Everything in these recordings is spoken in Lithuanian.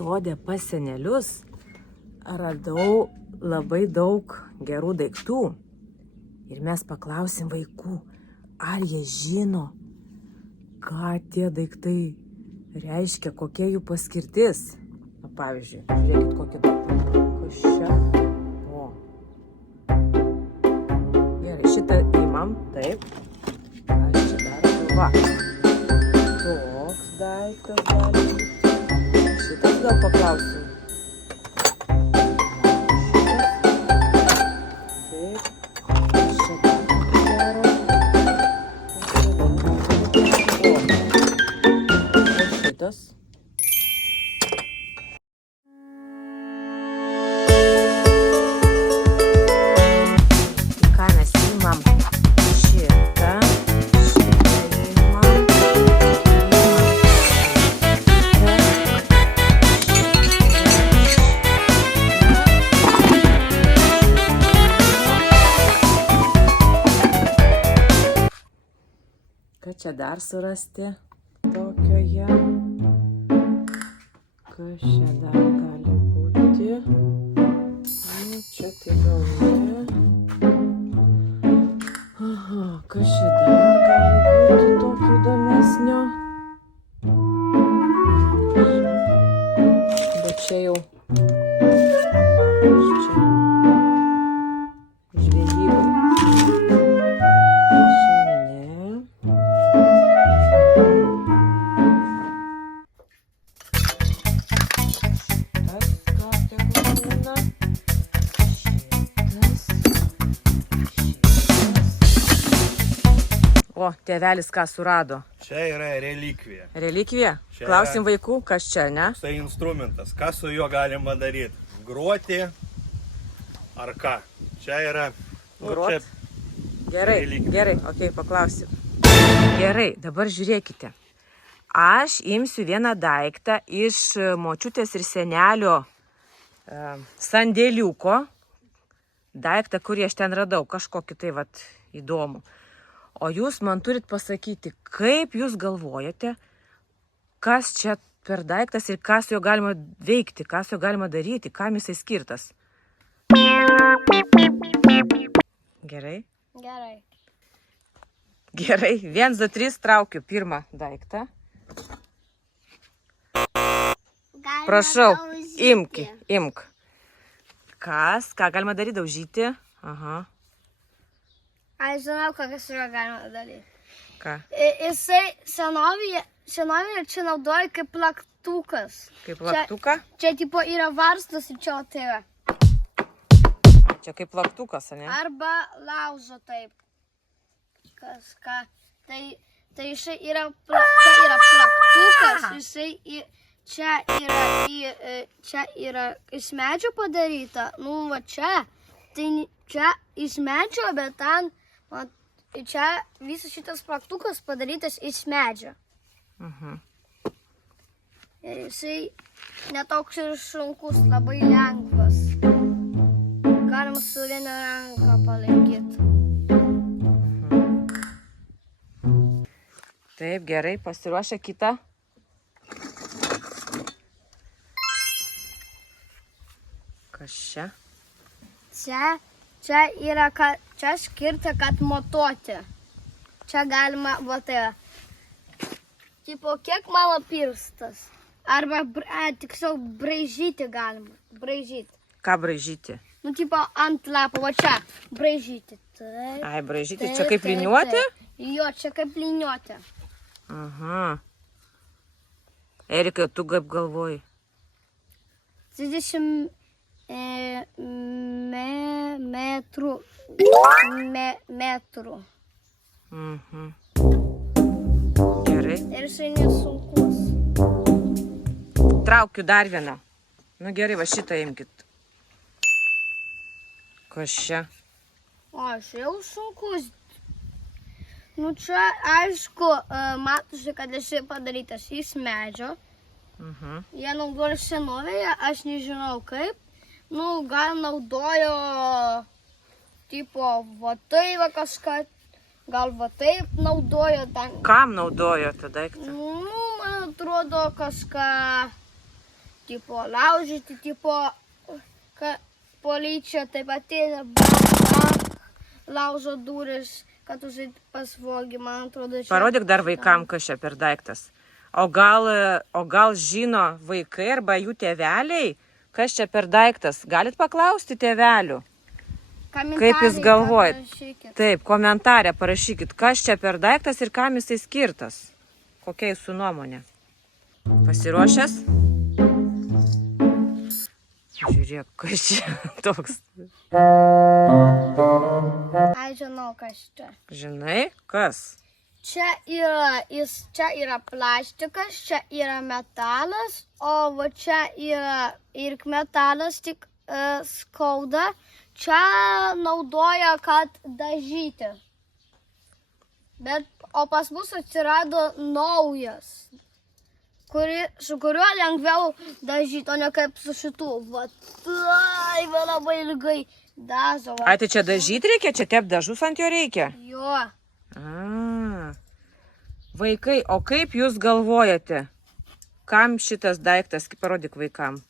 sode pas senelius radau labai daug gerų daiktų. Ir mes paklausim vaikų, ar jie žino, ką tie daiktai reiškia, kokia jų paskirtis. Na, pavyzdžiui, žiūrėkit kokį daiktą. Kas čia? O. Gerai, šitą imam. Taip. Aš čia dar va. Toks daiktas gali būti. Šitas gal paklausim. Ką mes imam? Šitą imam. Ką čia dar surasti tokioje? Kas čia dar gali būti? Nu, čia tai gal ne. Aha, kas čia dar gali būti tokio įdomesnio? Bet čia jau čia žvejybai. Čia ne. O, tėvelis ką surado? Čia yra relikvija. Relikvija? Čia Klausim vaikų, kas čia, ne? Tai instrumentas. Ką su juo galima daryti? Groti ar ką? Čia yra... Grot? Čia Gerai, relikvija. gerai, okei, paklausim. Gerai, dabar žiūrėkite. Aš imsiu vieną daiktą iš močiutės ir senelio sandėliuko. Daiktą, kurį aš ten radau, kažkokį tai vat įdomų. O jūs man turit pasakyti, kaip jūs galvojate, kas čia per daiktas ir ką su juo galima veikti, ką su juo galima daryti, kam jisai skirtas. Gerai? Gerai. Gerai. 1, 2, 3, traukiu pirmą daiktą. Prašau, imk. Kas? Ką galima daryti? Daužyti? Aha. Aš žinau, kokias su juo galima daryti. Ką? Jisai senovėje čia naudoja kaip plaktukas. Kaip plaktuką? Čia tipo yra varstas ir čia tai yra. Čia kaip plaktukas, ne? Arba laužo taip. Kažką. Tai jisai yra, čia yra plaktukas, jisai čia yra iš medžio padaryta. Nu, va čia. Tai čia iš medžio, bet ten čia visas šitas plaktukas padarytas iš medžio. Ir jisai netoks ir sunkus, labai lengvas. Galima su viena ranka palaikyti. Taip, gerai, pasiruošę kitą. Kas čia? Čia yra, čia skirta, kad matuoti. Čia galima, va tai, tipo, kiek mano pirstas. Arba, tiksliau, braižyti galima. Braižyti. Ką braižyti? Nu, tipo, ant lapo, va čia, braižyti. Taip. Ai, braižyti, čia kaip liniuotė? Jo, čia kaip liniuotė. Aha. Erika, tu kaip galvoji? 30 metrų. Gerai. Ir jisai nesunkus. Traukiu dar vieną. Nu gerai, va šitą imkit. Kas čia? O, aš jau sunkus. Nu čia, aišku, matosi, kad jisai padarytas iš medžio. Jie naudoja senovėje, aš nežinau kaip. Nu, gal naudojo, tipo, va tai va kažką, gal va taip naudojo. Kam naudojo tą daiktą? Nu, man atrodo kažką, tipo, laužyti, tipo, policija taip ateina, laužo duris, kad užeit pas vogį, man atrodo. Parodyk dar vaikam, kas čia per daiktas. O gal žino vaikai arba jų tėveliai, kas čia per daiktas? Galit paklausti tėvelių? Kaip jūs galvojat? Taip, komentarę parašykit, kas čia per daiktas ir kam jisai skirtas. Kokia jūsų nuomonė? Pasiruošęs? Žiūrėk, kas čia toks. Ai, žinau, kas čia. Žinai, kas? Čia yra plastikas, čia yra metalas, o va čia yra ir metalas, tik skauda. Čia naudoja, kad dažyti. O pas mus atsirado naujas, su kuriuo lengviau dažyti, o ne kaip su šitu. Va tai labai ilgai dažo. Ai, tai čia dažyti reikia? Čia tep dažus ant jo reikia? Jo. Vaikai, o kaip jūs galvojate, kam šitas daiktas, parodyk vaikam?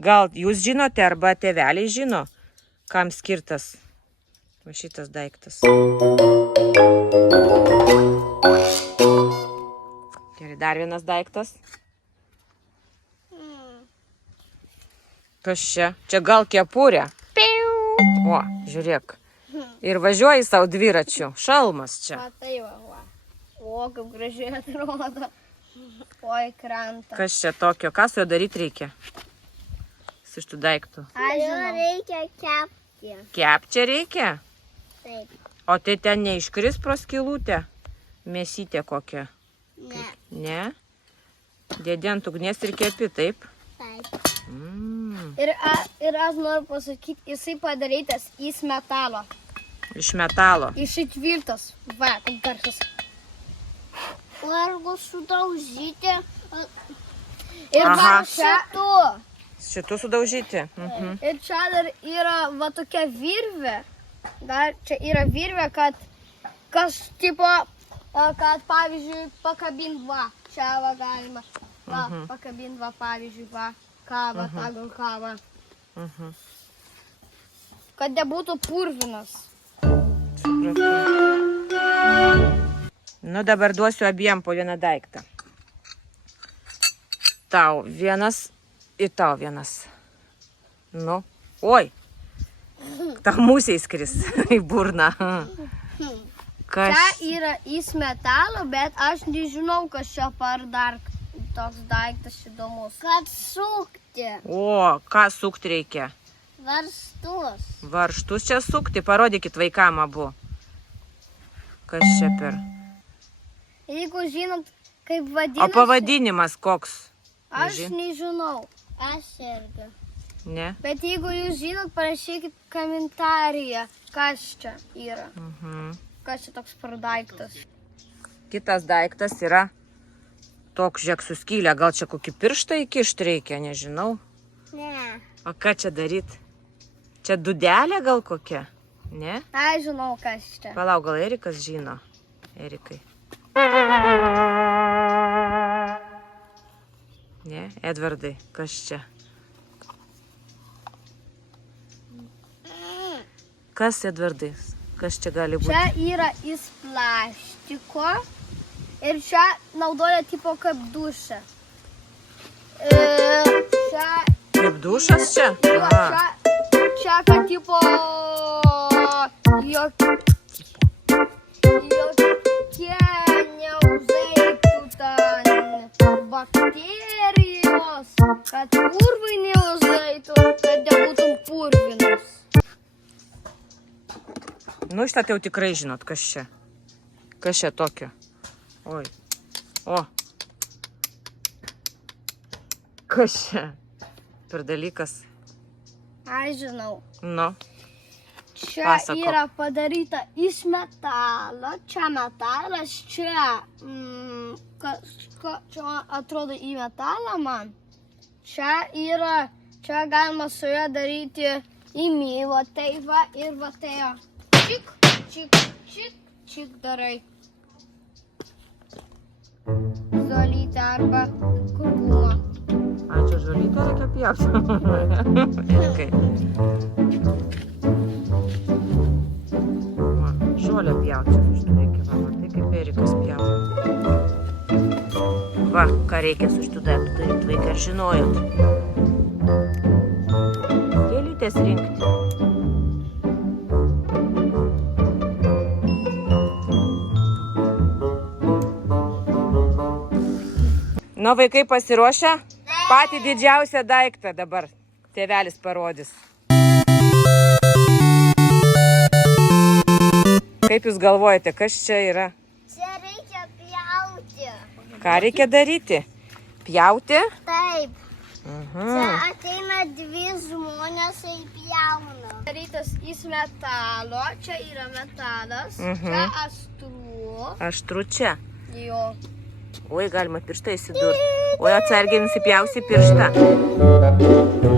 Gal jūs žinote, arba tėveliai žino, kam skirtas va šitas daiktas? Gerai, dar vienas daiktas. Kas čia? Čia gal kepurė? O, žiūrėk. Ir važiuoji savo dviračiu. Šalmas čia. Matai, va. O, kaip gražiai atrodo. Oi, kranta. Kas čia tokio? Ką su jo daryti reikia? Su šitų daiktų. Ai, žinau. Reikia kepti. Kepčia reikia? Taip. O tai ten neiškris pro skylutę? Mėsytė kokia? Ne. Ne? Dėdi ant ugnies ir kepi, taip? Taip. Ir aš noriu pasakyti, jisai padarytas iš metalo. iš metalo. Iš įtvirtas. Va, kaip garsas. O arba sudaužyti. Ir va šitu. Šitų sudaužyti. Ir čia dar yra va tokia virvė. Dar čia yra virvė, kad pavyzdžiui, pakabint va. Čia va galima. Va, pakabint va, pavyzdžiui, va. Kavą, tą kavą. Kad nebūtų purvinas. Nu, dabar duosiu abiem po vieną daiktą. Tau vienas ir tau vienas. Nu, oi. Tau musiai skris į burną. Čia yra iš metalo, bet aš nežinau, kas čia par dar toks daiktas įdomus. Kad sukti. O, ką sukti reikia? Varstus. Varžtus čia sukti, parodykit vaikam abu. Kas čia per? Jeigu žinot, kaip vadinasi. O pavadinimas koks? Aš nežinau. Aš irgi. Ne? Bet jeigu jūs žinot, parašykit komentariją, kas čia yra. Kas čia toks per daiktas. Kitas daiktas yra toks, žiūrėk, suskylę. Gal čia kokį pirštą įkišti reikia, nežinau. Ne. O ką čia daryti? Čia dudelė gal kokia? Ne? Aš žinau, kas čia. Palauk, gal Erikas žino. Erikai. Ne? Edvardai, kas čia? Kas, Edvardai? Kas čia gali būti? Čia yra iš plastiko ir čia naudoja tipo kaip dušą. Kaip dušas čia? Čia kad tipo jokie neužeitų ten bakterijos, kad purvai neužeitų, kad nebūtum purvinas. Nu, šitą jau tikrai žinot, kas čia. Kas čia tokio? Oi. O. Kas čia? Per dalykas. Aš žinau. Nu. Čia Pasakok. yra padaryta iš metalo. Čia metalas, čia atrodo į metalą man. Čia galima su juo daryti įmyvą, tai va ir va tai. Čik, čik, čik, čik darai. Zolytę arba kurkumą. A čia žolytę reikia pjauti. Ir kaip. Va, žolę pjauti su šitų reikia. Va, matai kaip Erikas pjauti. Va, ką reikia su šitų daiktų daryti, vaikai, ar žinojot? Gėlytės rinkti. Nu, vaikai pasiruošę? Patį didžiausią daiktą dabar tėvelis parodys. Kaip jūs galvojate, kas čia yra? Čia reikia pjauti. Ką reikia daryti? Pjauti? Taip. Aha. Čia ateina dvi žmonės ir pjauna. Darytas iš metalo, čia yra metalas, čia aštru. Aštru čia. Jo. Oi, galima pirštą įsidurti. Oi, atsargiai nusipjausi pirštą.